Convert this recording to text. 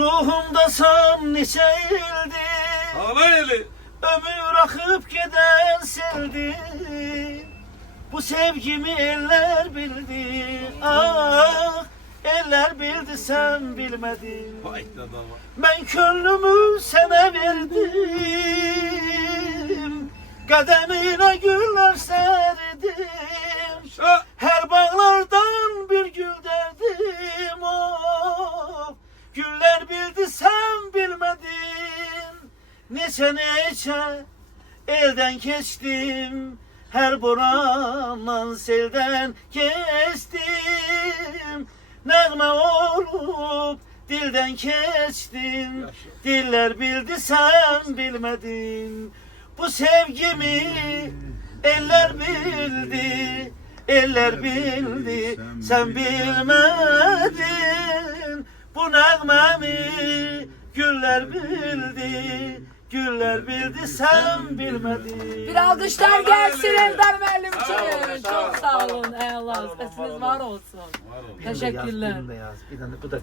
Ruhumda san nice ildi, Ağlayeli. ömür akıp giden seldi. Bu sevgimi eller bildi, ah eller bildi sen bilmedin. Vay dadama. Ben gönlümü sana verdim, kademine güller serdim. Şa. Her bağlardan bir gül derdim, oh güller bildi sen bilmedin. Neçe neçe elden geçtim, her boranla selden geçtim. Nəğmə olup dilden geçtim, diller bildi sen bilmedin. Bu sevgimi eller bildi, eller bildi sen bilmedin. Bu nəğmemi güller bildi, güller bildi sen bilmedin. Bir alkışlar gelsin Eldar Müəllim Sağ olun, için. sağ olun. Çok sağ olun. Ey Allah. Sesiniz var olsun. Var ol. Teşekkürler. Bir tane bu da